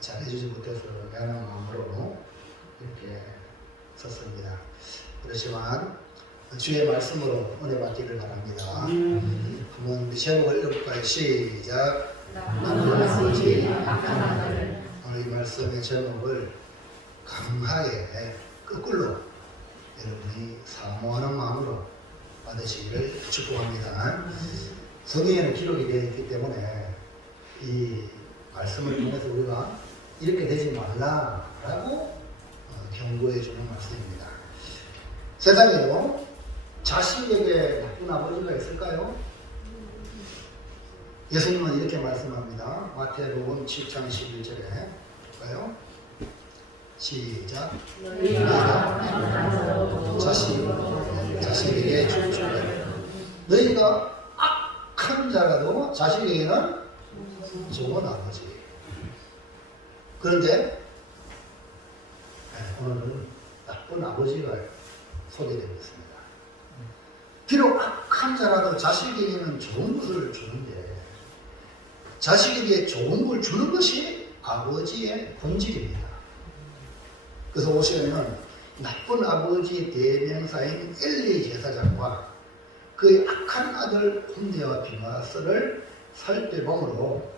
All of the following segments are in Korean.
잘해주지 못해서 미안한 마음으로 이렇게 섰습니다. 그렇지만 주의 말씀으로 은혜 받기를 바랍니다. 한번 우리 제목을 읽어볼까요? 시작. 나쁜 아버지 악한 아들. 오늘 이 말씀의 제목을 강하게 거꾸로 여러분이 사모하는 마음으로 받으시기를 축복합니다. 성경에는 기록이 되어 있기 때문에 이 말씀을 통해서 우리가 이렇게 되지 말라라고 경고해 주는 말씀입니다. 세상에요, 자식에게 나쁜 아버지가 있을까요? 예수님은 이렇게 말씀합니다. 마태복음 7장 11절에 볼까요? 시작. 너희가 자식에게 줄줄래. 너희가 악한 자라도 자식에게는 좋은 아버지. 그런데 오늘은 나쁜 아버지가 소개되고 있습니다. 비록 악한 자라도 자식에게는 좋은 것을 주는데 자식에게 좋은 걸 주는 것이 아버지의 본질입니다. 그래서 오시면 나쁜 아버지 대명사인 엘리 제사장과 그의 악한 아들 홈리와 비나스를 살펴보므로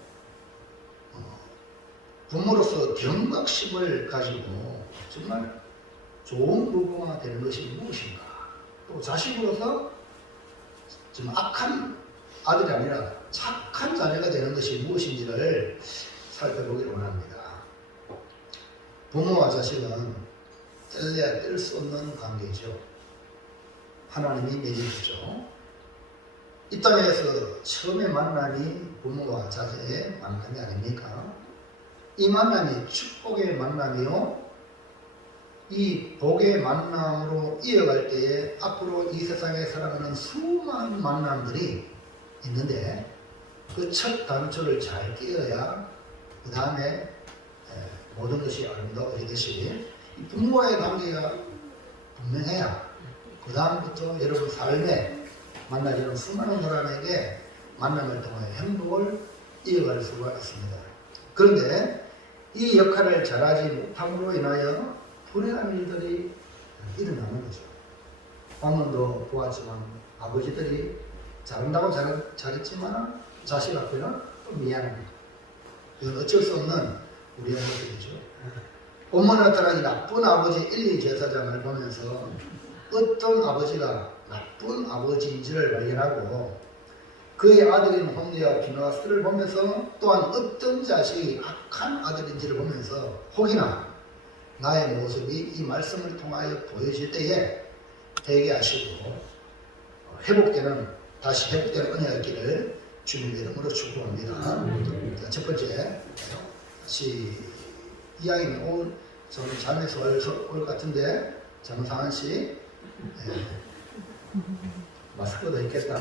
부모로서 경각심을 가지고 정말 좋은 부부가 되는 것이 무엇인가, 또 자식으로서 좀 악한 아들이 아니라 착한 자녀가 되는 것이 무엇인지를 살펴보기를 원합니다. 부모와 자식은 뗄래야 뗄 수 없는 관계죠. 하나님이 맺어주죠. 이 땅에서 처음의 만남이 부모와 자녀의 만남이 아닙니까? 이 만남이 축복의 만남이요, 이 복의 만남으로 이어갈 때에 앞으로 이 세상에 살아가는 수많은 만남들이 있는데 그 첫 단초를 잘 끼어야 그 다음에 모든 것이 아름다워지듯이 이 부모와의 관계가 분명해야 그 다음부터 여러분 삶에 만나지는 수많은 사람에게 만남을 통해 행복을 이어갈 수가 있습니다. 그런데 이 역할을 잘하지 못함으로 인하여 불행한 일들이 일어나는 거죠. 방금도 보았지만 아버지들이 잘한다고 잘했지만 자식 앞에는 또 미안합니다. 이건 어쩔 수 없는 우리의 모습이죠. 본문에 나타난 나쁜 아버지 엘리 제사장을 보면서 어떤 아버지가 나쁜 아버지인지를 발견하고 그의 아들인 홈리와 비나스를 보면서 또한 어떤 자식이 악한 아들인지를 보면서 혹이나 나의 모습이 이 말씀을 통하여 보여질 때에 회개하시고 다시 회복되는 은혜가 있기를 주님의 이름으로 축복합니다. 첫 번째, 이야기는 오늘 저는 잠에서 올 것 같은데 정상한 씨 마스크도 있겠다.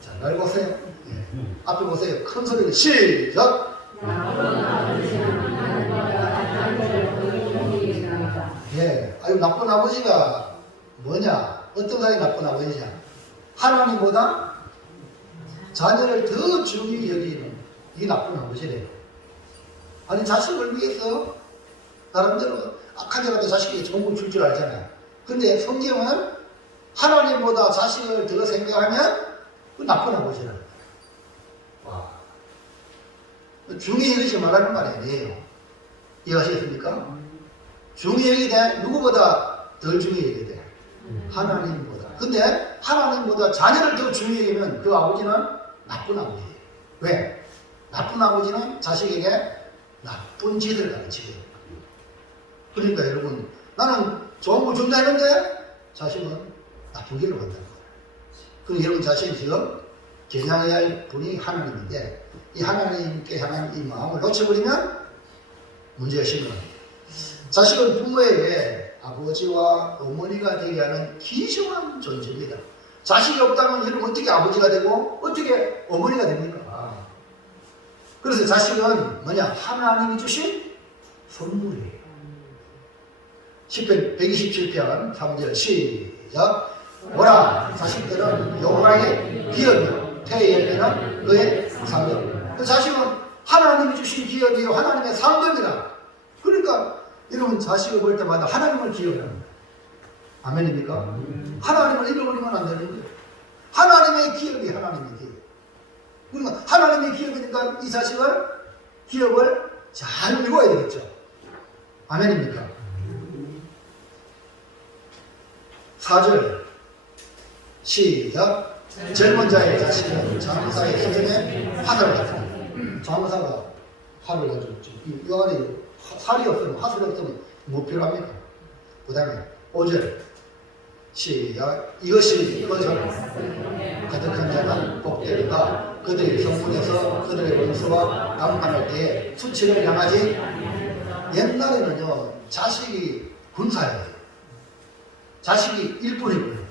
자, 날 보세요. 앞에 보세요. 큰 소리로 시작. 아유, 나쁜 아버지가 뭐냐? 어떤 사람이 나쁜 아버지냐? 하나님보다 자녀를 더 중요히 여기는 이게 나쁜 아버지래요. 아니, 자식을 위해서 나름대로 악한 자라도 자식이 좋은 걸 줄 줄 알잖아요. 근데 성경은 하나님보다 자식을 더 생각하면 그 나쁜 아버지라. 와, 중요히 여기지 말라는 말이 아니에요. 이해하시겠습니까? 중요히 여기되 누구보다 덜 중요히 여기되 하나님보다. 근데 하나님보다 자녀를 더 중요히 여기면 그 아버지는 나쁜 아버지예요. 왜? 나쁜 아버지는 자식에게 나쁜 짓을 가르치거든요. 그러니까 여러분, 나는 좋은 걸 준다 했는데 자식은 나쁜 길로 간다는 거예요. 그럼 여러분 자신이 지금 겨냥해야 할 분이 하나님인데 이 하나님께 향한 이 마음을 놓쳐버리면 문제가 심각합니다. 자식은 부모에게 아버지와 어머니가 되게 하는 귀중한 존재입니다. 자식이 없다면 여러분 어떻게 아버지가 되고 어떻게 어머니가 됩니까? 그래서 자식은 뭐냐? 하나님이 주신 선물이에요. 시편 127편 3절 시작. 보라, 자식들은 여호와의 기업이요 태의 열매는 그의 상급. 그 자식은 하나님 하나님이 주신 기업이 하나님의 상급이라. 그러니까 여러분 자식을 볼 때마다 하나님을 기억합니다. 아멘입니까? 하나님을 잃어버리면 안 되는 거예요. 하나님의 기업이 하나님의 기업. 그러니까 하나님의 기업이니까 이 기업을 잘 읽어야 되겠죠. 아멘입니까? 4절 시작. 젊은 자의 자식은 장사의 수준에 화살을 가졌다. 장사가 활을 가졌죠. 이 안에 살이 없으면 화살이 없으면 뭐 필요합니까? 그 다음에 5절 시작. 이것이 거절 가득한 자는 복되리라. 그들이 성문에서 그들의 원수와 남판할 때에 수치를 향하지. 옛날에는요 자식이 군사예요. 자식이 일꾼이고요.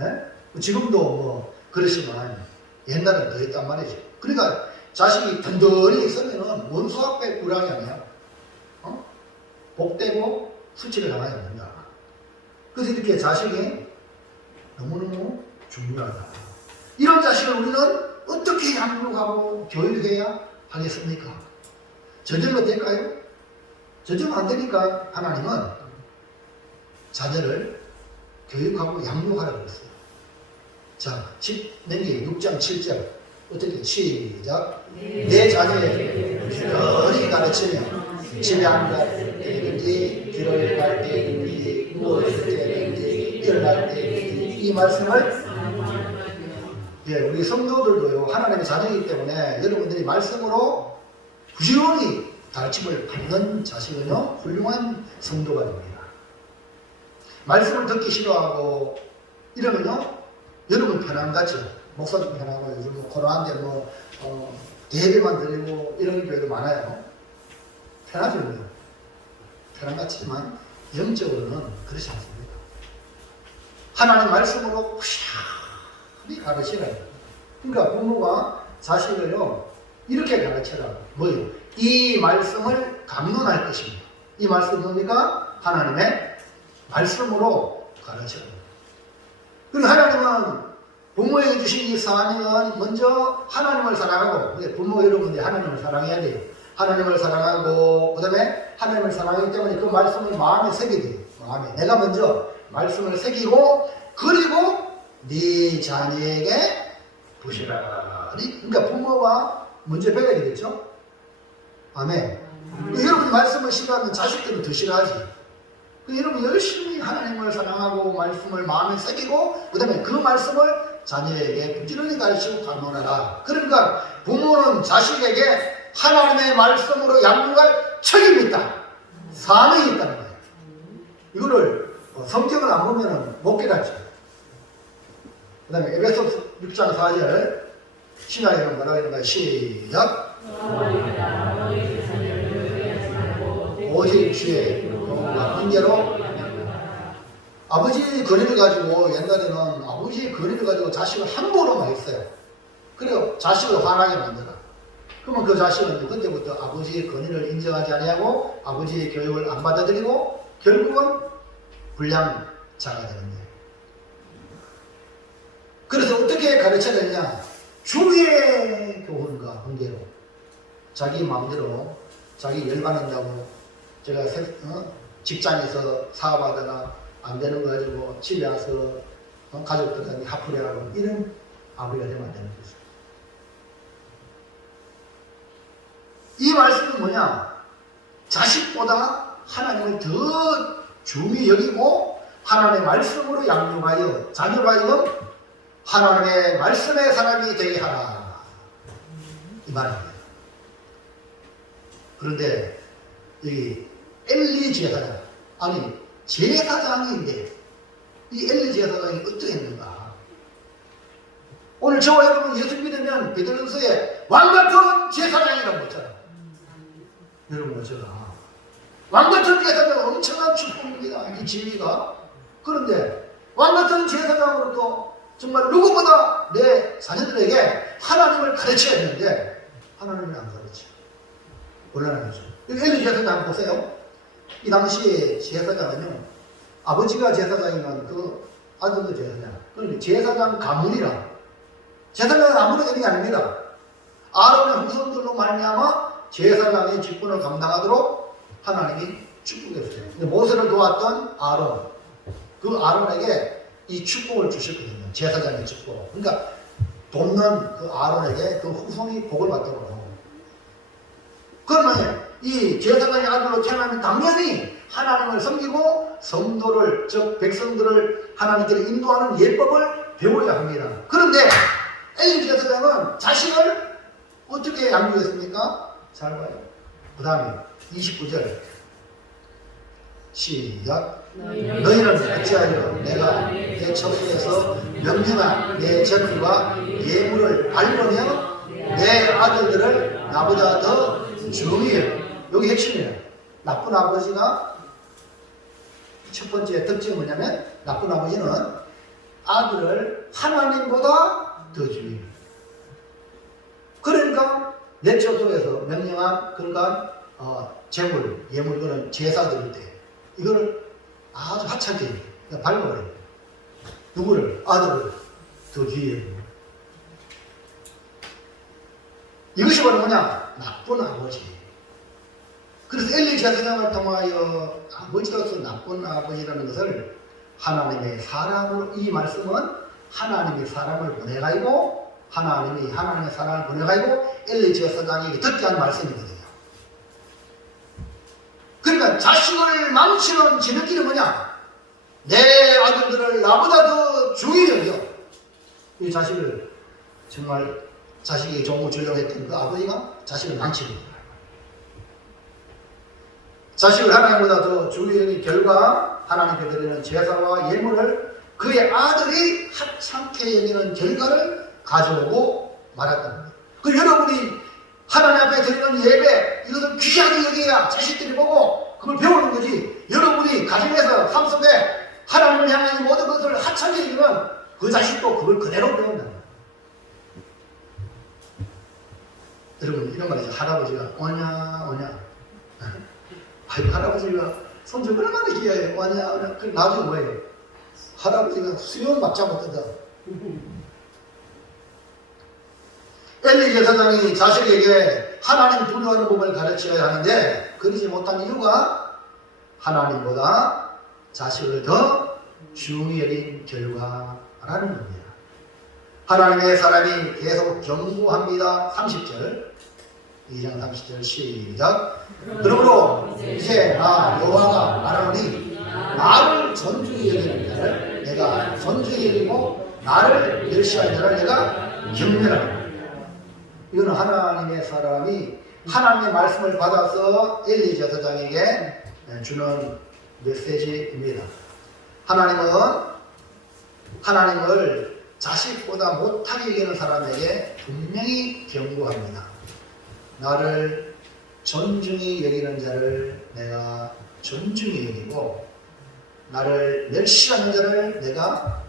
예? 지금도 뭐 그러시지만 옛날엔 더 했단 말이죠. 그러니까 자식이 든든히 있으면 원수 앞에 불황이 아니야. 복되고 수치를 당하지 않는다. 그래서 이렇게 자식이 너무너무 중요하다. 이런 자식을 우리는 어떻게 양육하고 교육해야 하겠습니까? 저절로 될까요? 저절로 안 되니까 하나님은 자녀를 교육하고 양육하라고 했어요. 자, 신명기 6장 7절 어떻게 시작. 내 자녀에게 부지런히 가르치며 집에 앉을 때든지 길을 갈 때든지 누워있을 때든지 일어날 때든지 이 말씀을 우리 성도들도요 하나님의 자녀이기 때문에 여러분들이 말씀으로 부지런히 가르침을 받는 자식은요 훌륭한 성도가 됩니다. 말씀을 듣기 싫어하고 이러면요 여러분 편안같죠. 목사도 편하고 요즘 뭐 코로나인데 예배만 드리고 이런 교회도 많아요. 편하죠. 편한 같지만 영적으로는 그렇지 않습니다. 하나님 말씀으로 푸샤하게 가르치라요. 그러니까 부모가 자식을요 이렇게 가르쳐라. 뭐요? 이 말씀을 감론할 것입니다. 이 말씀 뭡니까? 하나님의 말씀으로 가르쳐라. 그리고 하나님은 부모에게 주신 이 사명은 먼저 하나님을 사랑하고, 부모 여러분들이 하나님을 사랑해야 돼요. 하나님을 사랑하고, 그 다음에 하나님을 사랑하기 때문에 그 말씀을 마음에 새겨야 돼요. 마음에. 내가 먼저 말씀을 새기고, 그리고 네 자녀에게 보시라. 그러니까 부모가 먼저 배워야 되겠죠? 아멘. 여러분이 말씀을 싫어하면 자식들은 더 싫어하지. 여러분 열심히 하나님을 사랑하고 말씀을 마음에 새기고 그 다음에 그 말씀을 자녀에게 부지런히 가르치고 감론하라. 그러니까 부모는 자식에게 하나님의 말씀으로 양육할 책임이 있다. 사명이 있다는 거예요. 이거를 성경을 안 보면 못 깨닫죠. 그 다음에 에베소 6장 4절 신하에는 뭐라고 하는가 시작. 오직 주의 문제로 아버지의 권위를 가지고 옛날에는 아버지의 권위를 가지고 자식을 함부로만 했어요. 그래서 자식을 화나게 만들어. 그러면 그 자식은 그때부터 아버지의 권위를 인정하지 아니하고 아버지의 교육을 안 받아들이고 결국은 불량자가 되는 거예요. 그래서 어떻게 가르쳐야 되느냐? 주의 교훈과 관계로 자기 마음대로 자기 열받는다고 제가 직장에서 사업하다가 안 되는 거 가지고 집에 와서 가족들한테 화풀이하고 이런 아버지가 되면 안 되는 거죠. 이 말씀은 뭐냐? 자식보다 하나님을 더 중히 여기고 하나님의 말씀으로 양육하여 자녀로 하여금 하나님의 말씀의 사람이 되게 하라. 이 말입니다. 그런데 여기 엘리 제사장, 아니 제사장인데 이 엘리 제사장이 어떻게 했는가? 오늘 저와 여러분 예수 믿으면 베드로서에 왕같은 제사장이라고 했잖아요. 여러분 제가 왕같은 제사장은 엄청난 축복입니다. 이 지위가. 그런데 왕같은 제사장으로도 정말 누구보다 내 자녀들에게 하나님을 가르쳐야 되는데 하나님을 안 가르쳐. 곤란한 거죠. 엘리 제사장 한번 보세요. 이 당시에 제사장은요, 아버지가 제사장이면 그 아들도 제사장. 그러니까 제사장 가문이라. 제사장은 아무나 되는 게 아닙니다. 아론의 후손들로 말미암아 제사장의 직분을 감당하도록 하나님이 축복했어요. 근데 모세를 도왔던 아론, 그 아론에게 이 축복을 주셨거든요. 제사장의 축복. 그러니까 돕는 그 아론에게 그 후손이 복을 받도록 하고. 그러면 이 제사장의 아들로 태어나면 당연히 하나님을 섬기고 성도를, 즉 백성들을 하나님께로 인도하는 예법을 배워야 합니다. 그런데 엘리 제사장은 자식을 어떻게 양육했습니까? 잘 봐요. 그 다음에 29절 시작. 너희는 어찌하여 내가 내 처소에서 명령한 내 재물과 예물을 밟으며 내 아들들을 나보다 더 중요해. 여기 핵심이에요. 나쁜 아버지가 첫 번째 특징이 뭐냐면 나쁜 아버지는 아들을 하나님보다 더 중요해요. 그러니까 내 처소에서 명령한 그러니까 재물, 예물, 그런 제사 드릴 때 이거를 아주 하찮게 밟아버려요. 누구를? 아들을 더 귀해요. 이것이 바로 뭐냐? 나쁜 아버지. 그래서 엘리 제사장을 통하여 아버지로서 나쁜 아버지라는 것을 하나님의 사람으로, 이 말씀은 하나님의 사람을 보내가지고 하나님의 사람을 보내가지고 엘리 제사장에게 듣게 한 말씀이거든요. 그러니까 자식을 망치는 지름길이 뭐냐? 내 아들들을 나보다 더 중히 여겨. 이 자식을 정말 자식에게 좋은 주려고 했던 그 아버지가 자식을 망치는 거예요. 자식을 하나님보다 더 중히 여긴 결과 하나님께 드리는 제사와 예물을 그의 아들이 하찮게 여기는 결과를 가져오고 말았던 거예요. 그리고 여러분이 하나님 앞에 드리는 예배, 이것을 귀하게 여겨야 자식들이 보고 그걸 배우는 거지. 여러분이 가정에서 삶 속에 하나님을 향한 모든 것을 하찮게 여기면 그 자식도 그걸 그대로 배운다. 여러분 이런 말이죠. 할아버지가 오냐 아이고 할아버지가 손주 얼마나 귀해요. 오냐 그 나중에 뭐예요? 할아버지가 수염 막 잡아뜯어. 엘리 제사장이 자식에게 하나님 두려워하는 법을 가르쳐야 하는데 그러지 못한 이유가 하나님보다 자식을 더 중히 여긴 결과라는 겁니다. 하나님의 사람이 계속 경고합니다. 30절 2장 30절 시작. 그러므로 이제 나 여호와가 말하노니 나를 존중히 여기는 자를 내가 존중히 여기고 나를 멸시하는 자를 내가 경멸하노라. 이거는 하나님의 사람이 하나님의 말씀을 받아서 엘리 제사장에게 주는 메시지입니다. 하나님을 자식보다 못하게 여기는 사람에게 분명히 경고합니다. 나를 존중히 여기는 자를 내가 존중히 여기고 나를 멸시하는 자를 내가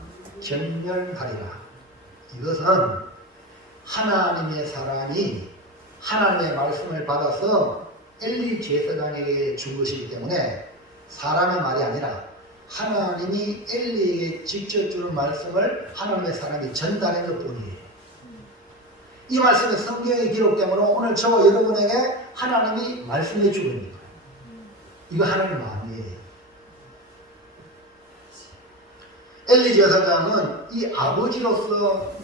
경멸하리라. 이것은 하나님의 사람이 하나님의 말씀을 받아서 엘리 제사장에게 준 것이기 때문에 사람의 말이 아니라 하나님이 엘리에게 직접 주는 말씀을 하나님의 사람이 전달한 것뿐이에요. 이 말씀은 성경에 기록되므로 오늘 저와 여러분에게 하나님이 말씀해 주고 있는 거예요. 이거 하나님의 마음이에요. 엘리 제사장은 이 아버지로서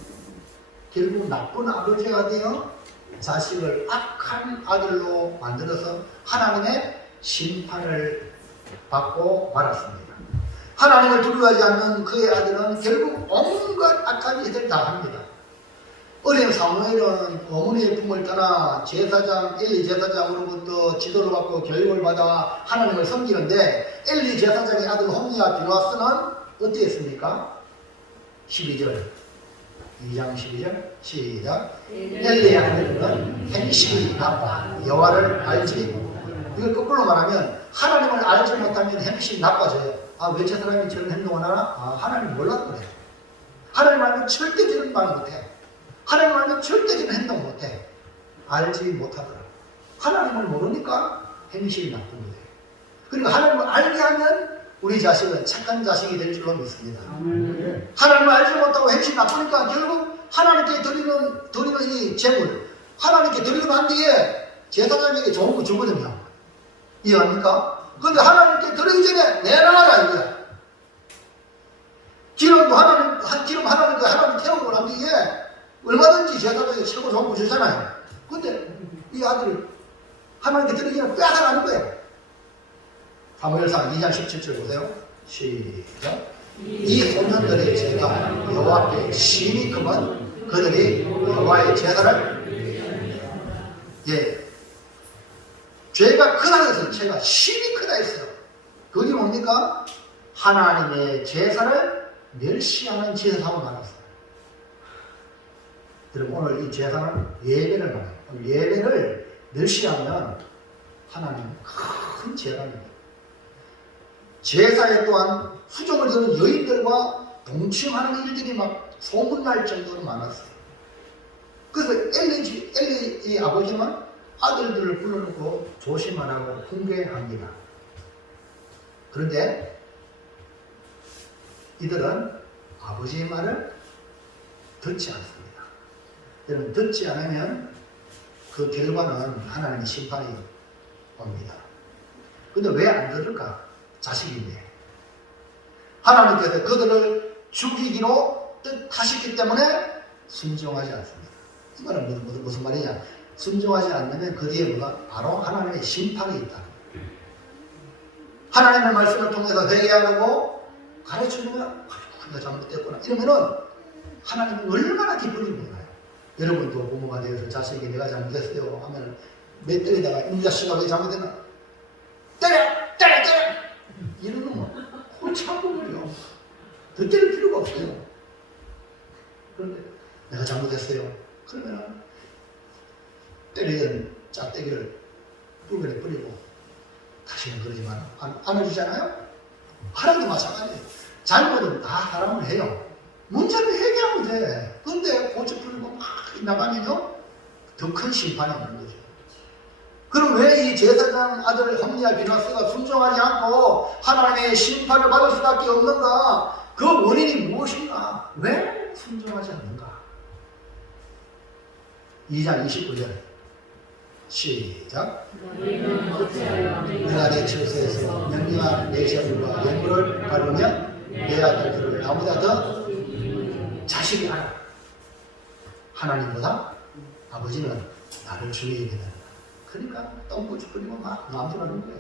결국 나쁜 아버지가 되어 자식을 악한 아들로 만들어서 하나님의 심판을 받고 말았습니다. 하나님을 두려워하지 않는 그의 아들은 결국 온갖 악한 짓을 다 합니다. 어린 사무엘은 어머니의 품을 떠나 엘리 제사장으로부터 지도를 받고 교육을 받아 하나님을 섬기는데 엘리 제사장의 아들 홈리와 비누아스는 어떻게 했습니까? 12절 2장 12절 시작. 엘리의 아들은 행실이 나빠 여호와를 알지 못하고. 이걸 거꾸로 말하면 하나님을 알지 못하면 행실이 나빠져요. 왜 저 사람이 저런 행동을 하나? 하나님 몰랐던 거예요. 하나님 알면 절대 저런 말 못해. 하나님 알면 절대 저런 행동 못해. 알지 못하더라. 하나님을 모르니까 행실이 나쁜 거예요. 그러니까 하나님을 알게 하면 우리 자식은 착한 자식이 될 줄로 믿습니다. 하나님을 알지 못하고 행실이 나쁘니까 결국 하나님께 드리는 이 재물, 하나님께 드리고 난 뒤에 제사장에게 좋은 거 주거든요. 이해합니까? 그런데 하나님께 드리기 전에 내놔라 이거야. 기름도 기름 하나님 태우고 난 뒤에 얼마든지 제사장에게 최고 좋은 거 주잖아요. 근데 이 아들이 하나님께 드리기 전에 빼앗아가는 거예요. 사무엘상 2장 17절 보세요. 시작. 이 소년들의 죄가 여호와께 심히 크면 그들이 여호와의 제사를 죄가 크다 해서 죄가 심히 크다 했어요. 그게 뭡니까? 하나님의 제사를 멸시하는 제사라고 말했어요. 여러분 오늘 이 제사는 예배를 말해요. 예배를 멸시하면 하나님 큰 재앙입니다. 제사에 또한 수종을 드는 여인들과 동침하는 일들이 막 소문날 정도로 많았어요. 그래서 엘리의 아버지는 아들들을 불러놓고 조심하라고 훈계합니다. 그런데 이들은 아버지의 말을 듣지 않습니다. 여러분 듣지 않으면 그 결과는 하나님의 심판이 옵니다. 근데 왜 안 들을까? 자식인데. 하나님께서 그들을 죽이기로 뜻하셨기 때문에 순종하지 않습니다. 이 말은 무슨 말이냐? 순종하지 않으면 그 뒤에 뭐가? 바로 하나님의 심판이 있다. 하나님의 말씀을 통해서 회개하고 가르쳐주면 내가 잘못됐구나 이러면은 하나님은 얼마나 기쁜지 몰라요. 여러분도 부모가 되어서 자식이 내가 잘못했어요 하면 몇 때리다가 이 자식아 왜 잘못했나? 때려! 이러는 거 참고물이요. 더 때릴 필요가 없어요. 그런데 내가 잘못했어요. 그러면 때리던 짝대기를 뿔근에 뿌리고 다시는 그러지 마라. 안 해주잖아요? 하나님도 마찬가지예요. 잘못은 다 사람을 해요. 문제는 회개하면 돼. 그런데 고쳐 풀고 막 나가면요 더 큰 심판이 오는 거죠. 그럼 왜 이 제사장 아들 홈리아 비나스가 순종하지 않고 하나님의 심판을 받을 수밖에 없는가? 그 원인이 무엇인가? 왜 순종하지 않는가? 2장 29절 시작. 내가 내 처소에서 명령한 내 제물과 예물을 바르면 내 아들들을 나보다 더 자식이 알아. 하나님보다 아버지는 나를 중요히 여기는. 그러니까 똥꼬치 뿌리고 막 마음대로 하는 거예요.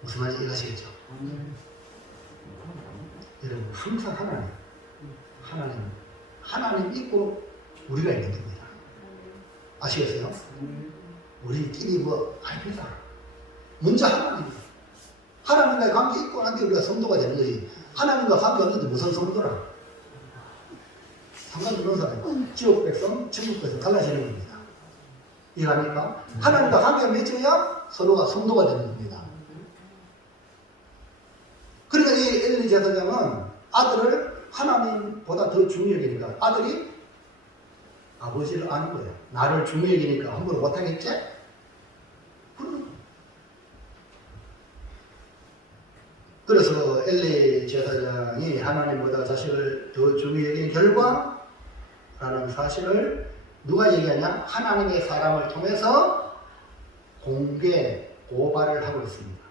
무슨 말인지 이해하시겠죠? 여러분 항상 하나님 믿고 우리가 있는 겁니다. 아시겠어요? 우리끼리 뭐 아닙니다. 먼저 하나님과의 관계 있고 난 뒤에 우리가 성도가 되는 거지. 하나님과 관계 없는데 무슨 성도라? 상관없는 사람, 지옥 백성, 천국 백성 달라지는 겁니다. 이해합니까? 하나님과 관계가 맺어야 서로가 성도가 되는 겁니다. 그러니까 이 엘리 제사장은 아들을 하나님보다 더 중요히 여기니까 아들이 아버지를 아는 거예요. 나를 중요히 여기니까 함부로 못하겠지? 그래서 엘리 제사장이 하나님보다 자식을 더 중요히 여기는 결과라는 사실을 누가 얘기하냐? 하나님의 사람을 통해서 공개 고발을 하고 있습니다.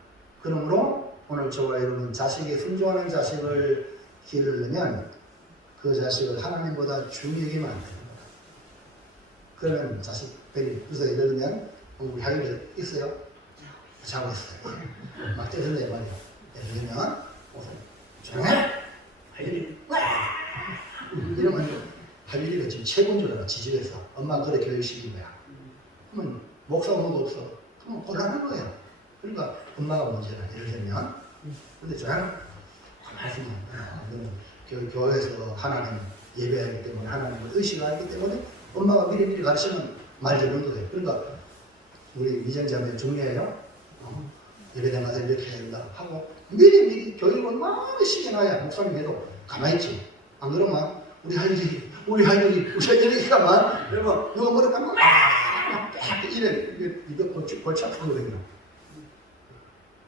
그러므로 오늘 저와 여러분 자식이 순종하는 자식을 기르려면 그 자식을 하나님보다 중요히 여기면 안 됩니다. 그러면 자식들이 그래서 예를 들면 우리 하율이 있어요? 자고 있어요. 막 떼들래 말이에요. 예를 들면 조용해! 하율이 와! 이러면 하율이가 지금 최고인 줄 알아. 지집에서 엄마가 그래 교육시킨 거야. 그러면 목사 엄마도 없어. 그러면 곤란한 거예요. 그러니까 엄마가 문제라. 예를 들면 근데 조용해! 말씀은 교회에서 하나님 예배하기 때문에 하나님을 의식하기 때문에 엄마가 미리 가르치는 말 듣는 거예요. 그러니까 우리 미전자매 중요해요. 예배당 가서 이렇게 해야 된다 하고 미리 교육을 많이 시켜놔야 목사님 해도 가만히 있지. 안 그러면 우리 하율이 이러니까만 그러면 누가 뭐라 하면 빽 이래 골치 아프거든요.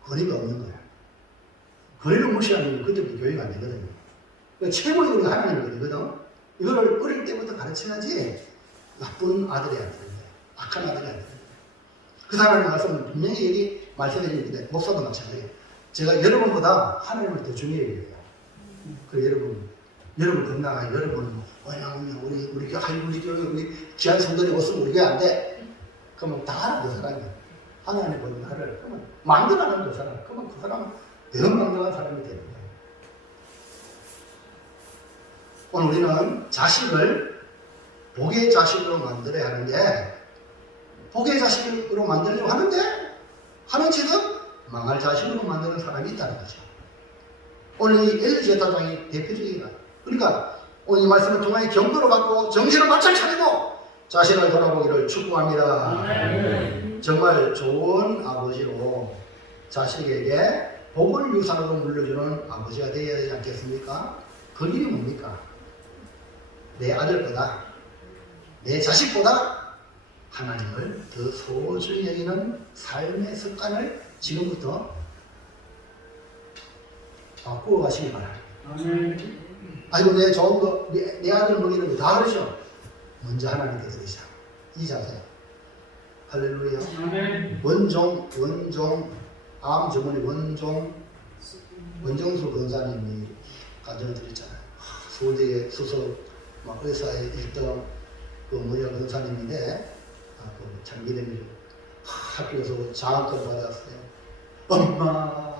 거리가 없는 거야. 거리를 무시하면 그때부터 교육이 안 되거든요. 그러니까 최고의 우리가 하나님이거든. 이거를 어릴 때부터 가르쳐야지 나쁜 아들이 안 되는데, 악한 아들이 안 되는데. 그 사람의 말씀은 분명히 여기 말씀해 주는데, 목사도 마찬가지예요. 제가 여러분보다 하나님을 더 중요히 여겨요. 그 여러분 건강하게, 여러분, 우리 귀한 성도들이 없으면 우리 교회 안 돼. 그러면 다 하나 그 사람이에요. 하나님 보는 나를, 그러면 만들어가는 그 사람, 그러면 그 사람은 대만들어간 사람이 되는 거예요. 오늘 우리는 자식을 복의 자식으로 만들어야 하는데, 복의 자식으로 만들려고 하는데, 하는 짓은 망할 자식으로 만드는 사람이 있다는 거죠. 오늘 이 엘리제사장이 대표적이다. 그러니까 오늘 이 말씀을 통해 경고를 받고 정신을 바짝 차리고 자신을 돌아보기를 축복합니다. 정말 좋은 아버지로 자식에게 복을 유산으로 물려주는 아버지가 되어야 되지 않겠습니까? 그 일이 뭡니까? 내 아들보다, 내 자식보다 하나님을 더 소중히 여기는 삶의 습관을 지금부터 바꾸어 가시기 바랍니다. 아이고, 내 좋은 거, 내 아들 먹이는 거 다 그러죠. 먼저 하나님께 드리자. 이 자세. 할렐루야. 원종, 암 전문의 원정수 권사님이 간증을 드렸잖아요. 서울대 수석, 의사의 1등, 권사님인데, 참 믿음이 학교에서 장학금 받았어요. 엄마,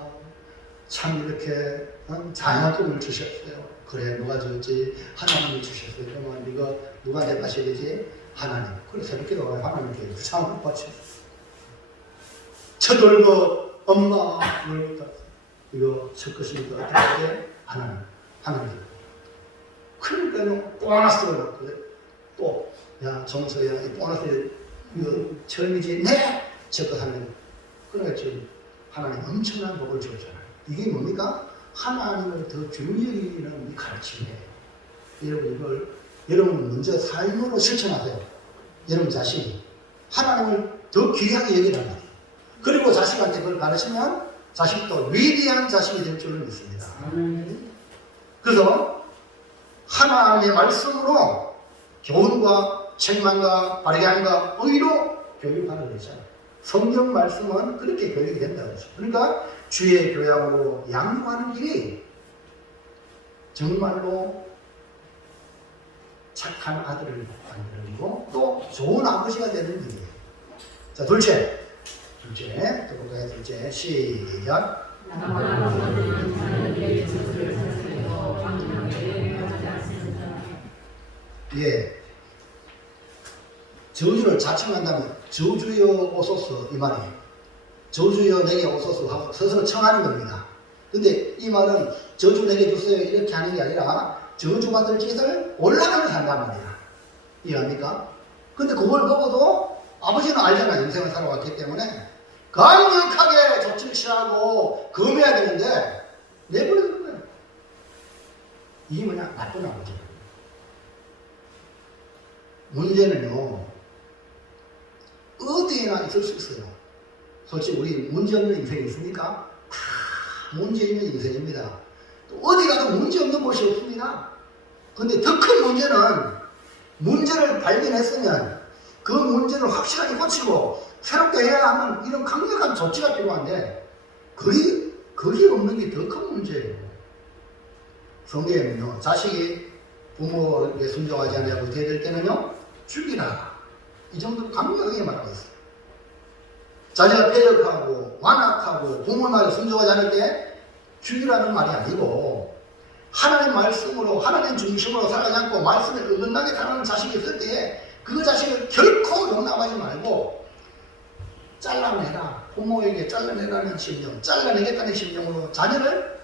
참 이렇게 장학금을 주셨어요. 그래, 누가 줬지? 하나님이 주셨어요. 그러면 이거 누가 대가셔야 되지? 하나님. 그래서 이렇게 나와요. 하나님께 장학금 받쳤어요. 저돌고 엄마 이거 첫 것입니까? 어떻게 해? 하나님. 그러니까요, 보너스를 또, 야, 정서야, 이 보너스 이거 처음이지? 네! 첫것 하나님. 그러니까 지금 하나님 엄청난 복을 주었잖아요. 이게 뭡니까? 하나님을 더 중요히 여기는 이 가르침이에요. 여러분 먼저 삶으로 실천하세요. 여러분 자신이 하나님을 더 귀하게 여기라는 거예요. 그리고 자식한테 그걸 가르치면 자식도 위대한 자식이 될 줄을 믿습니다. 그래서 하나님의 말씀으로 교훈과 책망과 바르게함과 의로 교육하는 거죠. 성경 말씀은 그렇게 교육이 된다고 그러죠. 그러니까 주의 교양으로 양육하는 길이 정말로 착한 아들을 만들고 또 좋은 아버지가 되는 길이에요. 자, 둘째, 또 볼까요? 둘째, 시작. 예. 저주를 자청한다면 저주여 오소서 이 말이에요. 저주여 내게 오소서 하고 스스로 청하는 겁니다. 근데 이 말은 저주 내게 주세요 이렇게 하는 게 아니라 저주받을 짓을 올라가면서 한단 말이야. 이해합니까? 근데 그걸 보고도 아버지는 알잖아. 인생을 살아왔기 때문에 강력하게 조치를 취하고 금해야 되는데 내버려두는 거예요. 이게 뭐냐? 나쁜 아버지. 문제는요, 어디에나 있을 수 있어요. 솔직히 우리 문제 없는 인생이 있습니까? 다 문제 있는 인생입니다. 또 어디 가도 문제 없는 곳이 없습니다. 근데 더 큰 문제는 문제를 발견했으면 그 문제를 확실하게 고치고 새롭게 해야 하는 이런 강력한 조치가 필요한데 그게 없는 게 더 큰 문제예요. 성경에는요, 자식이 부모에게 순종하지 않냐고 대들 때는요, 죽이라. 이 정도로 강력하게 말하고 있어요. 자녀가 폐역하고 완악하고 부모 말에 순종하지 않을 때 죽이라는 말이 아니고 하나님 말씀으로 하나님 중심으로 살아가지 않고 말씀에 어긋나게 살아가는 자식이 있을 때에 그 자식을 결코 용납하지 말고 잘라내라. 부모에게 잘라내라는 심정, 잘라내겠다는 심정으로 자녀를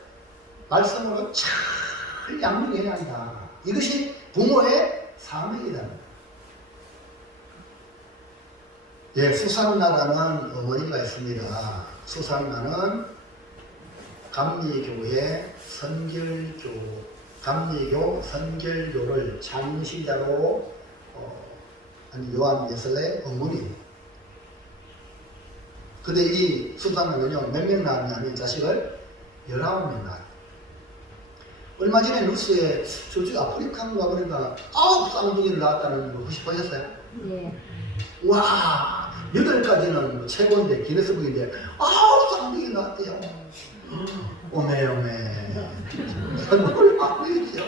말씀으로 잘 양육해야 한다. 이것이 부모의 사명이다. 예, 수산나라는 어머니가 있습니다. 수산나는 감리교 선결교를 창시자로 요한 예슬의 어머니. 근데 이 수산나는요, 몇 명 낳았냐면 자식을 19명 낳았어요. 얼마 전에 뉴스에 저쪽 아프리카인가 그러니까 9 쌍둥이를 낳았다는 거 혹시 보셨어요? 예. 와, 8가지는 뭐 최고인데, 기네스북인데, 아우, 쌍둥이 나왔대요. 오메, 선물 받고 있죠.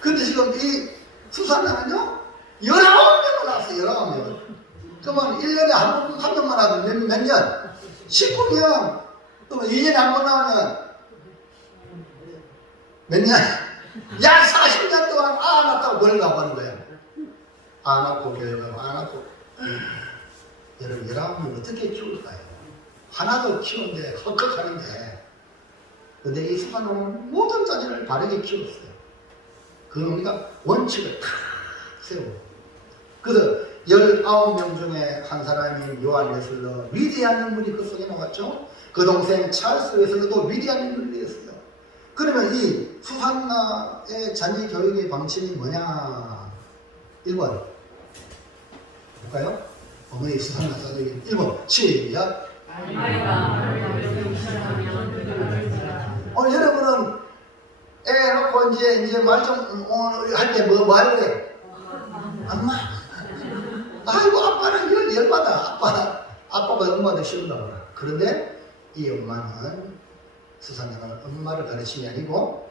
근데 지금 이 수산나는요, 19명을 나왔어요, 19명. 그러면 1년에 한 명만 하면 몇 년? 19명. 그러면 2년에 한 번 나오면 몇 년? 약 40년 동안 안 왔다고 벌려고 하는 거야. 안 왔고, 교육하고, 안 왔고. 여러분, 19명 어떻게 키울까요? 하나도 키우는데, 헉헉하는데. 근데 이 수산나는 모든 자녀를 바르게 키웠어요. 그 의미가 원칙을 탁 세우고. 그래서 19명 중에 한 사람인 요한 웨슬러, 위대한 인물이 그 속에 나왔죠. 그 동생 찰스 웨슬러도 위대한 인물이었어요. 그러면 이 수산나의 자녀 교육의 방침이 뭐냐? 1번 볼까요? 어머니 수산나 자녀에게 1번 시작. 여러분은 애 놓고 이제 말 좀 할 때 뭐 하려고 그래? 엄마. 아이고, 아빠는 열받아. 아빠가 엄마도 싫은가 보다. 그런데 이 엄마는, 수산나는 엄마를 가르침이 아니고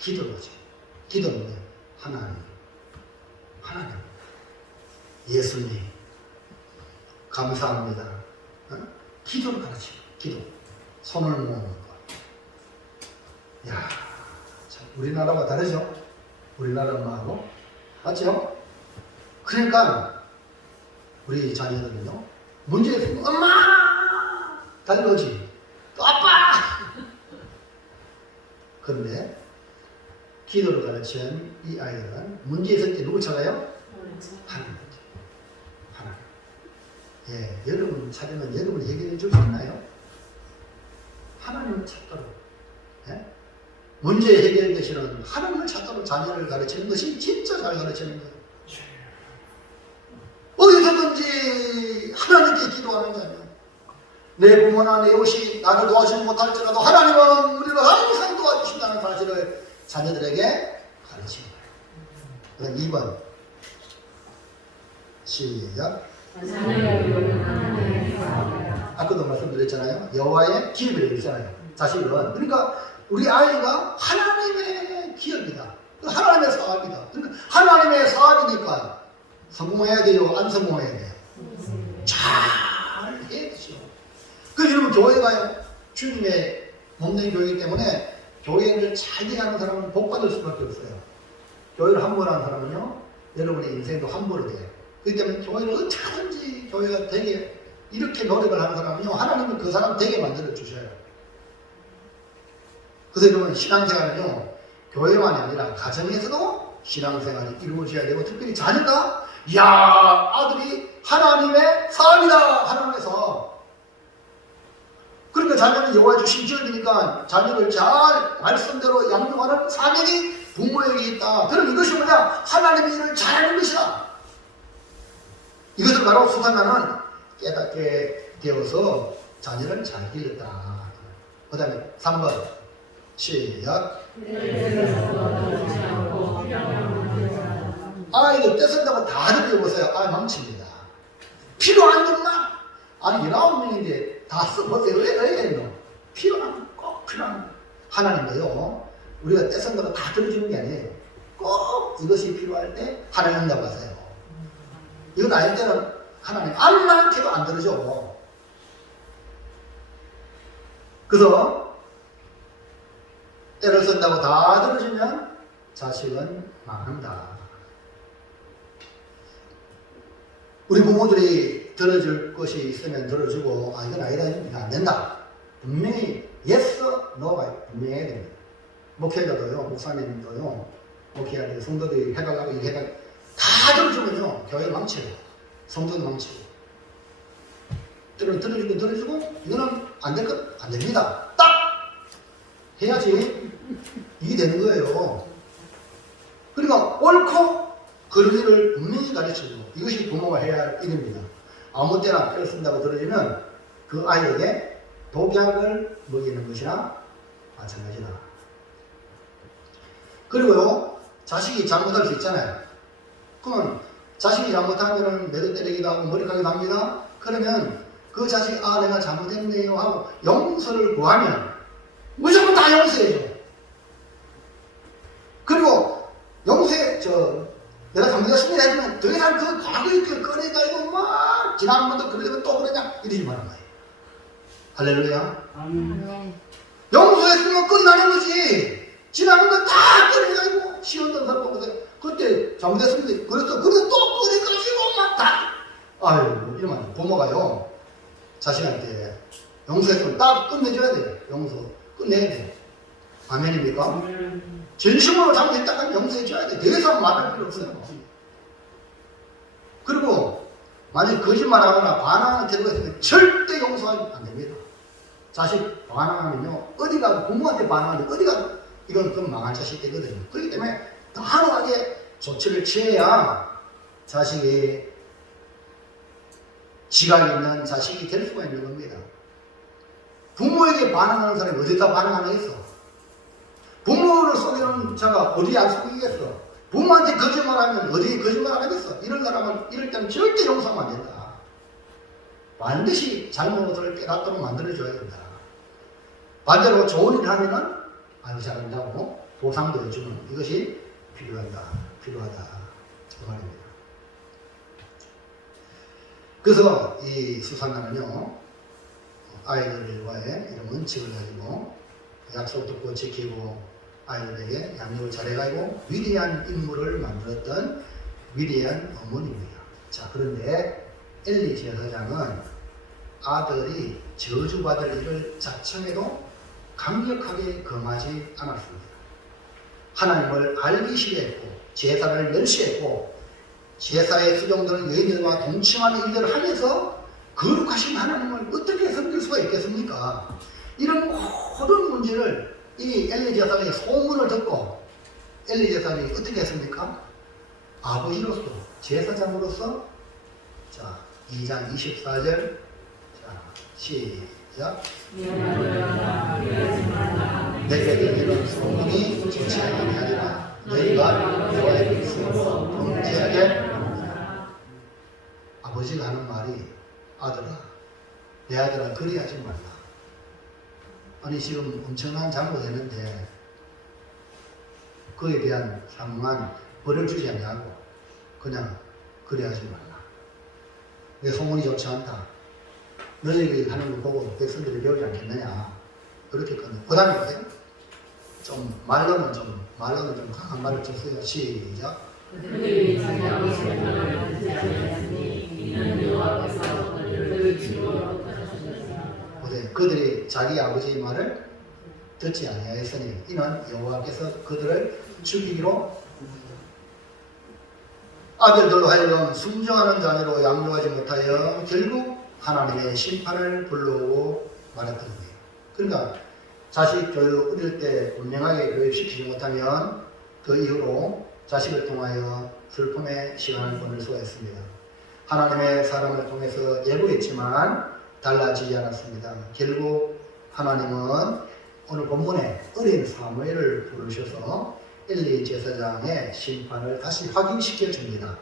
기도로죠. 기도는 하나님, 예수님, 감사합니다. 기도를 가르치고, 기도. 손을 모으는 것. 야, 참, 우리나라가 다르죠? 우리나라 엄마하고. 맞죠? 그러니까, 우리 자녀들은요, 문제 있으면 엄마! 달려오지. 또 아빠! 그런데, 기도를 가르치는 이 아이들은 문제 있을 때 누구 찾아요? 하나님. 하나님. 예, 여러분 찾으면 여러분 해결해 줄 수 있나요? 하나님을 찾도록. 예? 문제 해결 대신은 하나님을 찾도록 자녀를 가르치는 것이 진짜 잘 가르치는 거예요. 어디서든지 하나님께 기도하는 자녀. 내 부모나 내 이웃이 나를 도와주지 못할지라도 하나님은 우리를 항상 도와주신다는 사실을 자녀들에게 가르치는 거예요. 그다음 2번 시작. 아까도 말씀드렸잖아요. 여호와의 기업이라고 있잖아요. 자식은. 그러니까 우리 아이가 하나님의 기업이다. 하나님의 사업이다. 그러니까 하나님의 사업이니까 성공해야 돼요? 안 성공해야 돼요? 잘 해야 되죠. 그래서 여러분, 교회가요, 주님의 몸된 교회이기 때문에 교회를 잘 대하는 사람은 복 받을 수밖에 없어요. 교회를 함부로 하는 사람은요, 여러분의 인생도 함부로 돼요. 그렇기 때문에 교회를 어떻게든지 교회가 되게, 이렇게 노력을 하는 사람은요, 하나님은 그 사람 되게 만들어 주셔요. 그래서 여러분, 신앙생활은요, 교회만이 아니라 가정에서도 신앙생활이 이루어져야 되고, 특별히 자녀가, 야, 아들이 하나님의 사업이다! 하나님의 사업. 그러니까 자녀는 여호와 주신 기업이니까 자녀를 잘 말씀대로 양육하는 사명이 부모에게 있다. 그럼 이것이 뭐냐? 하나님의 일을 잘하는 것이다. 이것을 바로 수산나는 깨닫게 되어서 자녀를 잘 길렀다. 그 다음에 3번 시작. 아이들 떼쓴다고 다들 배워보세요. 아, 망칩니다. 필요한 것만. 아니 19명인데 다 써보세요. 왜 했노? 필요한 꼭 필요한 하나님도요, 우리가 떼쓴다고 다 들어주는 게 아니에요. 꼭 이것이 필요할 때 하나님 한다고 하세요. 이건 아닐 때는 하나님 암만 해도 안 들어줘. 그래서 때를 쓴다고 다 들어주면 자식은 망한다. 우리 부모들이 들어줄 것이 있으면 들어주고, 아, 이건 아니다, 이건 안 된다. 분명히 yes, no가 분명히 해야 됩니다. 목회자도요, 목사님도요, 목회할 때 성도들이 해달라고 얘기해달라고 다 들어주면요, 교회 망쳐요. 성도도 망치고. 들어주고 들어주고, 이거는 안 될 것, 안 됩니다. 딱! 해야지 이게 되는 거예요. 그러니까 옳고 그런 일을 분명히 가르쳐주고, 이것이 부모가 해야 할 일입니다. 아무 때나 때를 쓴다고 들어주면 그 아이에게 독약을 먹이는 것이나 마찬가지다. 그리고요, 자식이 잘못할 수 있잖아요. 그러면 자식이 잘못하면 매도 때리기도 하고 머리카락이 납니다. 그러면 그 자식이 아 내가 잘못했네요 하고 용서를 구하면 무조건 다 용서해줘. 그리고 용서해 내가 잘못했습니다 했으면 더 이상 그 과거의 그 꺼내가지고 막 지난번도 그러면 또 그러냐 이러지 말란 거예요. 할렐루야. 용서했으면 끝나는 거지. 지나는 거 다 꺼내가지고 시원던 사람 보고서 그때 잘못했습니다. 그래서 또 꺼내가지고 막 다 아유 이러면 부모가요 자식한테 용서했으면 딱 끝내줘야 돼요. 용서 끝내야 돼요. 아멘입니까? 진심으로 잘못했다가 용서해줘야 돼. 더 이상 말할 필요 없어요. 그리고 만약 거짓말하거나 반항하는 태도가 있으면 절대 용서하면 안 됩니다. 자식 반항하면요 어디가 부모한테 반항하는데 어디가 이건 그럼 망할 자식이거든요. 그렇기 때문에 단호하게 조치를 취해야 자식이 지각 있는 자식이 될 수가 있는 겁니다. 부모에게 반항하는 사람이 어디다 반항하겠어? 부모를 속이는 자가 어디 안 속이겠어? 부모한테 거짓말하면 어디에 거짓말 하겠어? 이럴 때는 절대 용서하면 안 된다. 반드시 잘못을 깨닫도록 만들어줘야 된다. 반대로 좋은 일을 하면은 아유 잘한다고 보상도 해주는 이것이 필요하다. 그 말입니다. 그래서 이 수산나는요 아이들과의 이런 원칙을 가지고 약속 듣고 지키고 아이들에게 양육을 잘해가지고 위대한 인물을 만들었던 위대한 어머니입니다. 자 그런데 엘리 제사장은 아들이 저주받을 일을 자청해도 강력하게 금하지 않았습니다. 하나님을 알기 싫어했고 제사를 멸시했고 제사에 수종되는 여인들과 동침하는 일들을 하면서 거룩하신 하나님을 어떻게 섬길 수가 있겠습니까? 이런 모든 문제를 이 엘리 제사장이 소문을 듣고 엘리 제사장이 어떻게 했습니까? 아버지로서 제사장으로서 자 2장 24절 자 시작 내게 들리는 소문이 좋지 아니하리라 너희가 여호와의 백성으로 범죄하게 합니다. 아버지가 하는 말이 아들아 내 아들아 그리하지 말라. 아니 지금 엄청난 잘못했는데 그에 대한 상응한 벌을 주지 않냐고 그냥 그리하지 말라. 내 소문이 좋지 않다. 너희들이 하는 거 보고 백성들이 배우지 않겠느냐 그렇게 끊어. 그 다음에 어때요? 좀 말로는 좀 강한 말을 좀 써요. 시작. 그들이 자기 아버지의 말을 듣지 아니하였으니 이는 여호와께서 그들을 죽이기로 아들들로 하여금 순종하는 자녀로 양육하지 못하여 결국 하나님의 심판을 불러오고 말았던 거예요. 그러니까 자식 교육 어릴 때 분명하게 교육시키지 못하면 그 이후로 자식을 통하여 슬픔의 시간을 보낼 수가 있습니다. 하나님의 사람을 통해서 예고했지만 달라지지 않았습니다. 결국 하나님은 오늘 본문에 어린 사무엘을 부르셔서 엘리 제사장의 심판을 다시 확인시켜 줍니다.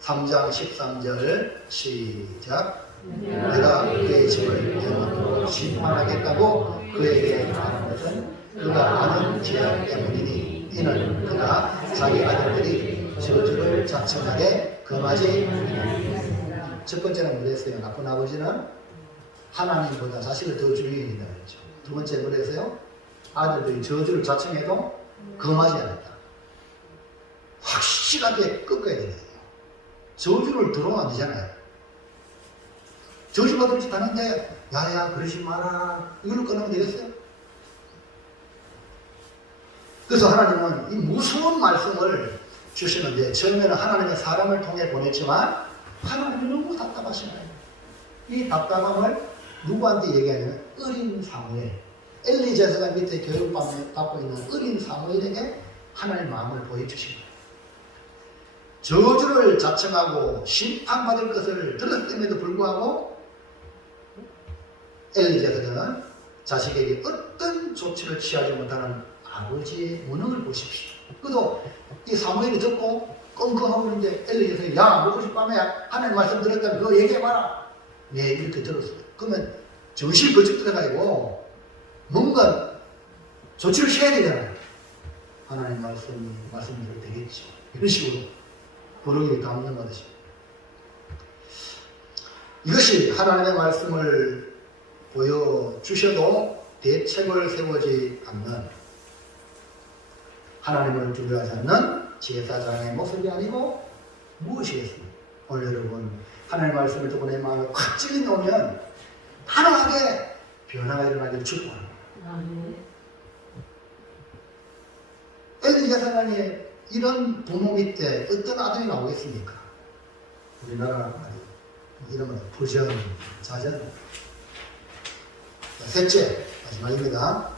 3장 13절 시작. 내가 그의 집을 영원토록 심판하겠다고 그에게 말한 것은 그가 아는 죄악 때문이니 이는 그가 자기 아들들이 저주를 자청하게 금하지 않으니라. 첫 번째는 뭐랬어요? 나쁜 아버지는 하나님보다 자식을 더 중요히 여겼죠. 두 번째 뭐랬어요? 아들들이 저주를 자청해도 금하지 않았다. 확실하게 꺾어야 되는 거예요. 저주를 들어오면 안 되잖아요. 저주받을 짓 하는데 야야 그러지 마라 이걸로 끊으면 되겠어요? 그래서 하나님은 이 무서운 말씀을 주시는데 처음에는 하나님의 사람을 통해 보냈지만 하나님이 너무 답답하신 거예요. 이 답답함을 누구한테 얘기하냐면 어린 사무엘 엘리 제사장 밑에 교육받고 있는 어린 사무엘에게 하나님의 마음을 보여주신 거예요. 저주를 자청하고 심판받을 것을 들었음에도 불구하고 엘리 제사장은 자식에게 어떤 조치를 취하지 못하는 아버지의 무능을 보십시오. 그래도 이 사무엘이 듣고 끙끙하고 있는데 엘리에서 야 너 어젯 밤에 하나님 말씀 들었다면 그거 얘기해봐라. 네 이렇게 들었어요. 그러면 정신 번쩍 들어가지고 뭔가 조치를 취해야 되잖아요. 하나님 말씀대로 되겠죠. 이런 식으로 부르기 감동하듯이. 이것이 하나님의 말씀을 보여주셔도 대책을 세우지 않는, 하나님을 두려워하지 않는 제사장의 모습이 아니고 무엇이겠습니까? 오늘 여러분 하나님의 말씀을 듣고 내 마음에 확 찔림이 오면 단호하게 변화가 일어나기를 축복합니다. 엘리 제사장이 이런 부모 밑에 어떤 아들이 나오겠습니까? 우리나라 이름은 부전, 자전. 셋째, 마지막입니다.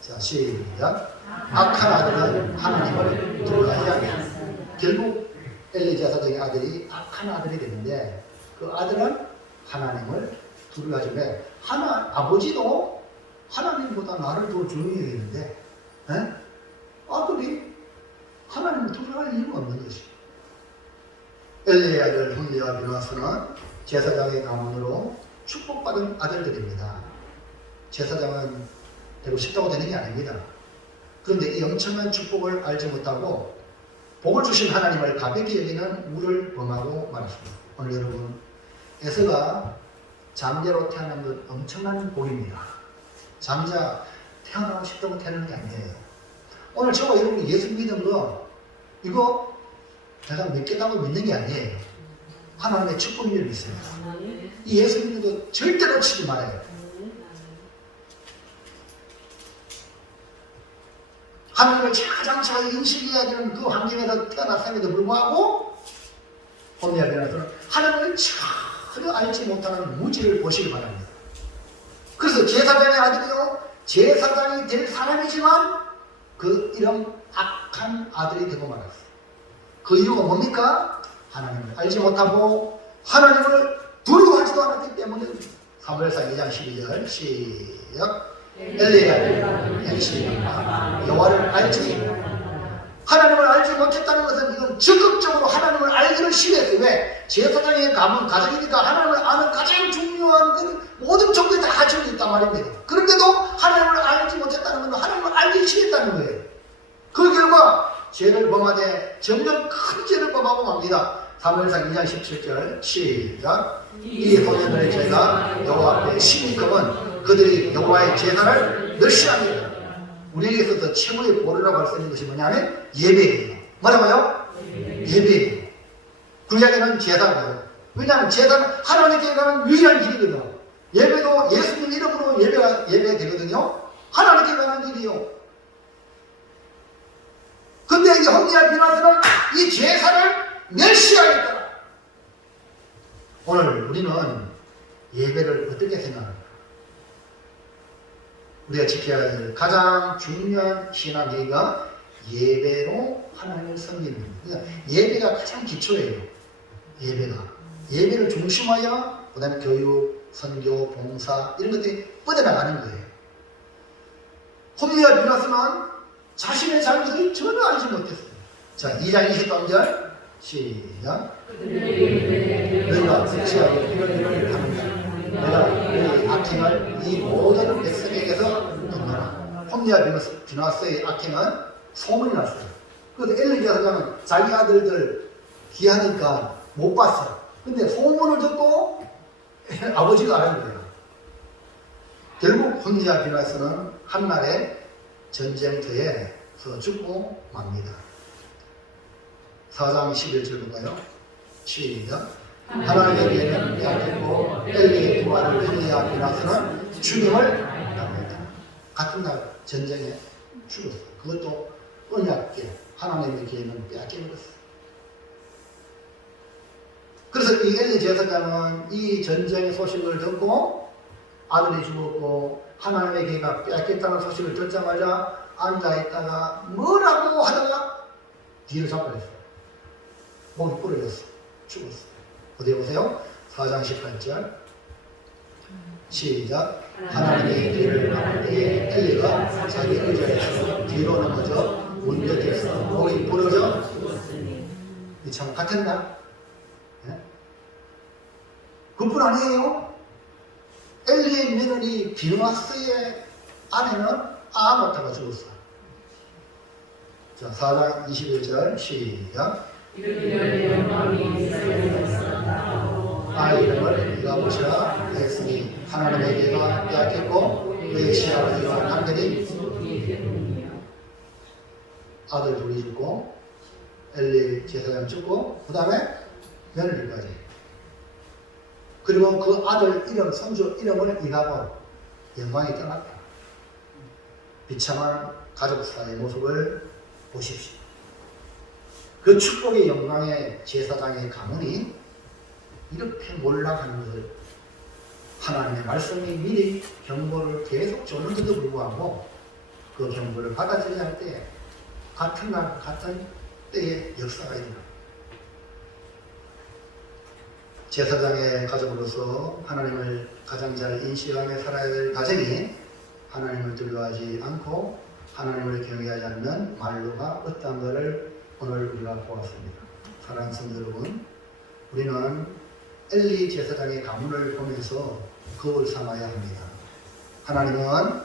자, 시작. 악한 아들은 하나님을 두려워하지 않는다. 결국 엘리 제사장의 아들이 악한 아들이 되는데 그 아들은 하나님을 두려워하지 않는다. 아버지도 하나님보다 나를 더 중요히 여기는데 아들이 하나님을 두려워할 이유가 없는 것이. 엘리의 아들 홈리와 비누아스는 제사장의 가문으로 축복받은 아들들입니다. 제사장은 되고 싶다고 되는 게 아닙니다. 그런데 이 엄청난 축복을 알지 못하고 복을 주신 하나님을 가볍게 여기는 우를 범하고 말았습니다. 오늘 여러분, 에서가 장자로 태어난 것 엄청난 복입니다. 장자 태어나고 싶다고 태어나는 게 아니에요. 오늘 저와 여러분이 예수 믿은 거 이거 내가 믿겠다고 믿는 게 아니에요. 하나님의 축복을 믿습니다. 이 예수 믿는 거 절대 놓치지 말아요. 하나님을 가장 잘 인식해야 되는 그 환경에서 태어났음에도 불구하고 홈리와 비누아스는 하나님을 전혀 알지 못하는 무지를 보시기 바랍니다. 그래서 제사장의 아들이요, 제사장이 될 사람이지만 그 이런 악한 아들이 되고 말았어요. 그 이유가 뭡니까? 하나님을 알지 못하고 하나님을 두려워하지도 않았기 때문입니다. 사무엘상 2장 12절 시작. 엘리의 아들 엔시가 여호와를 알지, 하나님을 알지 못했다는 것은 이건 적극적으로 하나님을 알기를 싫어했어요. 왜? 제사장의 가정이니까 하나님을 아는 가장 중요한 그 모든 정도에 다 갖춰져 있단 말입니다. 그런데도 하나님을 알지 못했다는 것은 하나님을 알기 싫었다는 거예요. 그 결과 죄를 범하되 점점 큰 죄를 범하고 맙니다. 사무엘상 2장 17절 시작. 이 소년들의 죄가 여호와 앞에 심히거든 그들이 여호와의 제사를 멸시합니다. 우리에게 있어서 최고의 보루라고 할 수 있는 것이 뭐냐면 예배예요. 뭐라고요? 예배예요. 그 이야기는 제사고요. 왜냐하면 제사는 하나님께 가는 유일한 길이거든요. 예배도 예수님 이름으로 예배가 되거든요. 하나님께 가는 길이요. 근데 이 홈리와 비누아스는 이 제사를 멸시하겠다. 오늘 우리는 예배를 어떻게 생각합니까? 우리가 지켜야 할 가장 중요한 신앙 예가 예배로 하나님을 섬기는 겁니다. 그러니까 예배가 가장 기초예요. 예배를 중심하여 그 다음에 교육, 선교, 봉사 이런 것들이 뻗어나가는 거예요. 홈리와 비누아스는 자신의 잘못을 전혀 알지 못했어요. 자, 2장 23절 시작. 너희가 섹시하게 이런 일을 하는가? 내가 너희 악행을 이 모든 백성에게서 듣노라. 홈리와 비누아스의 악행은 소문이 났어요. 그래서 엘리 제사장은 자기 아들들 귀하니까 못 봤어. 근데 소문을 듣고 아버지가 알은 거예요. 결국 홈리와 비누아스는 한날에 전쟁터에서 죽고 맙니다. 4장 11절 볼까요? 시작. 하나님에게는 빼앗겼고 엘리의 두 아들 홈리와 비누아스는 죽임을 당합니다. 같은 날 전쟁에 죽었어요. 그것도 언약궤, 하나님에게는 빼앗겨버렸어요. 그래서 이 엘리 제사장은 이 전쟁의 소식을 듣고 아들이 죽었고 하나님의 계가 빼앗겼다는 소식을 듣자마자 앉아있다가 뭐라고 하다가 뒤를 잡아냈어요. 목이 부러졌어. 죽었어. 어디 보세요? 4장 18절 시작. 하나님의 뒤를 막을 때에 엘리가 자기 의자에서 뒤로 넘어져 문벽에서 목이 부러져 죽었으니. 비참한 같았나? 예? 그뿐 아니에요. 엘리의 며느리 비누아스의 아내는 아모타가 죽었어. 자, 4장 21절 시작. 아 이름을 네가 보시라 했으니 하나님에게가 빼앗겼고 그의 시아버지가 남들이 아들 둘이 죽고 엘리 제사장 죽고 그 다음에 며느리까지. 그리고 그 아들 이름 손주 이름을 이가고 영광이 떠났다. 비참한 가족사의 모습을 보십시오. 그 축복의 영광의 제사장의 가문이 이렇게 몰락하는 것을 하나님의 말씀이 미리 경고를 계속 줬는데도 불구하고 그 경고를 받아들여야 할 때 같은 날 같은 때의 역사가 일어납니다. 제사장의 가족으로서 하나님을 가장 잘 인식하며 살아야 될 가정이 하나님을 두려워하지 않고 하나님을 경외하지 않는 말로가 어떠한 것을 오늘 우리가 보았습니다. 사랑하는 성도 여러분, 우리는 엘리 제사장의 가문을 보면서 거울 삼아야 합니다. 하나님은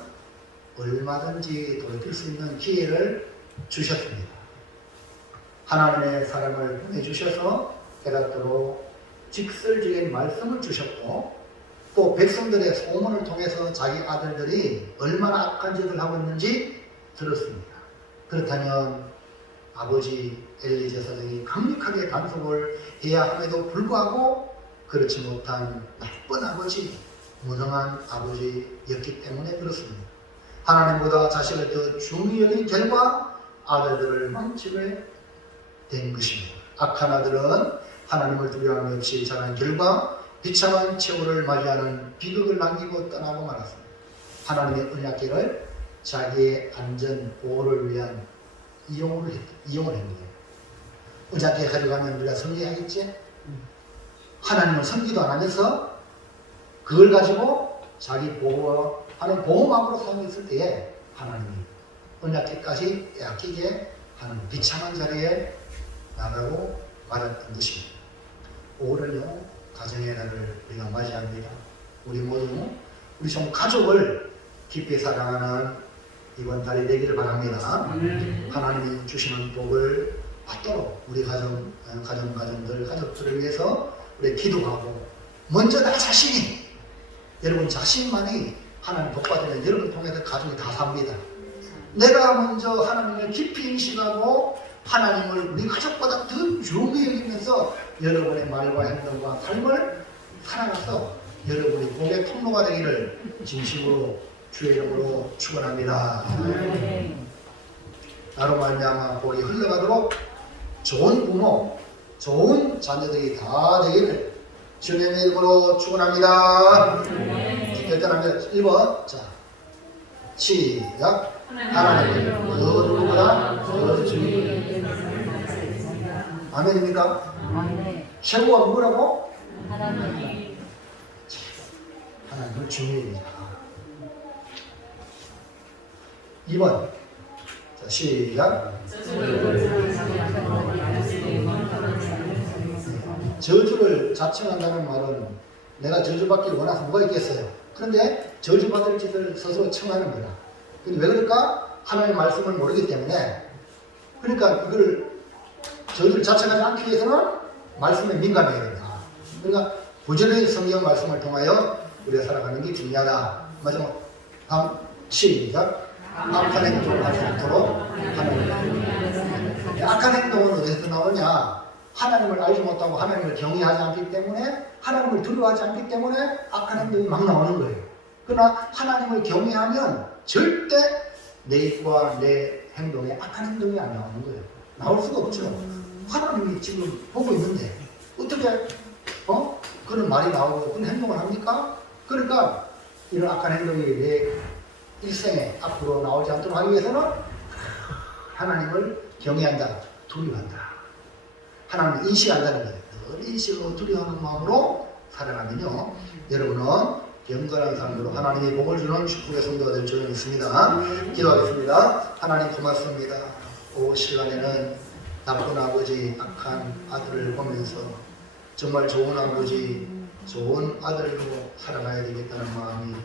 얼마든지 돌이킬 수 있는 기회를 주셨습니다. 하나님의 사람을 보내주셔서 깨닫도록 직설적인 말씀을 주셨고 또 백성들의 소문을 통해서 자기 아들들이 얼마나 악한 짓을 하고 있는지 들었습니다. 그렇다면 아버지 엘리 제사장이 강력하게 단속을 해야 함에도 불구하고 그렇지 못한 나쁜 아버지, 무능한 아버지였기 때문에 그렇습니다. 하나님보다 자식을 더 중히 여긴 결과 아들들을 망치게 된 것입니다. 악한 아들은 하나님을 두려움이 없이 자란 결과 비참한 최후를 맞이하는 비극을 남기고 떠나고 말았습니다. 하나님의 언약궤를 자기의 안전 보호를 위한 이용을 한 거예요. 언약궤 가져가면 우리가 섬기하겠지? 하나님은 섬기도 안 하면서 그걸 가지고 자기 보호하는 보호막으로 사용했을 때에 하나님이 언약궤까지 빼앗기게 하는 비참한 자리에 나가고 말았던 것입니다. 올해는요 가정의 날을 우리가 맞이합니다. 우리 모두 우리 좀 가족을 깊이 사랑하는 이번 달이 되기를 바랍니다. 하나님이 주시는 복을 받도록 우리 가족들을 위해서 우리 기도하고 먼저 나 자신이 여러분 자신만이 하나님 복 받으면 여러분 통해서 가족이 다 삽니다. 내가 먼저 하나님을 깊이 인식하고 하나님을 우리 가족보다 더 중요히 여기면서 여러분의 말과 행동과 삶을 살아가서 여러분이 복의 통로가 되기를 진심으로 주의 이름으로 축원합니다. 나로 말미암아 복이 흘러가도록 좋은 부모, 좋은 자녀들이 다 되기를 주님의 이름으로 축원합니다. 결단합니다. 1번 자 시작. 하나님을 그 누구보다 더 중요히 아멘입니까? 최고가 누구라고? 하나님을 중요히 여기자. 2번 자 시작. 저주를 자청한다는 말은 내가 저주받길 원해서 뭐가 있겠어요? 그런데 저주받을 짓을 스스로 청하는 거다. 근데 왜 그럴까? 하나님의 말씀을 모르기 때문에. 그러니까 이걸 저주를 자청하지 않기 위해서는 말씀에 민감해야 된다. 그러니까 부지런히 성경 말씀을 통하여 우리가 살아가는 게 중요하다. 마지막 시작. 악한 행동을 하지 않도록 하나님. 악한 행동은 어디서 나오냐? 하나님을 알지 못하고 하나님을 경외하지 않기 때문에 하나님을 두려워하지 않기 때문에 악한 행동이 막 나오는 거예요. 그러나 하나님을 경외하면 절대 내 입과 내 행동에 악한 행동이 안 나오는 거예요. 나올 수가 없죠. 하나님이 지금 보고 있는데 어떻게 그런 말이 나오고 그런 행동을 합니까? 그러니까 이런 악한 행동이 내 일생에 앞으로 나오지 않도록 하기 위해서는 하나님을 경외한다, 두려워한다. 하나님을 인식한다는 거예요. 늘 인식하고 두려워하는 마음으로 살아가면요, 여러분은 영원한 삶으로 하나님이 복을 주는 축복의 성도가 될 줄은 믿습니다. 기도하겠습니다. 하나님 고맙습니다. 오 시간에는 나쁜 아버지, 악한 아들을 보면서 정말 좋은 아버지, 좋은 아들로 살아가야 되겠다는 마음이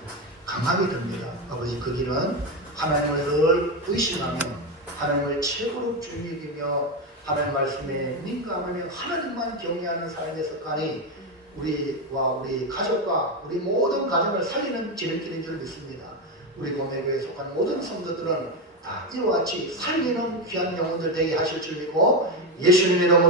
강하게 듭니다. 아버지, 그 길은 하나님을 늘 의심하며 하나님을 최고로 중히 여기며 하나님 말씀에 민감하며 하나님만 경외하는 삶의 습관이 우리와 우리 가족과 우리 모든 가정을 살리는 지름길인 줄 믿습니다. 우리 고매교회에 속한 모든 성도들은 다 이와 같이 살리는 귀한 영혼들 되게 하실 줄 믿고 예수님 이름으로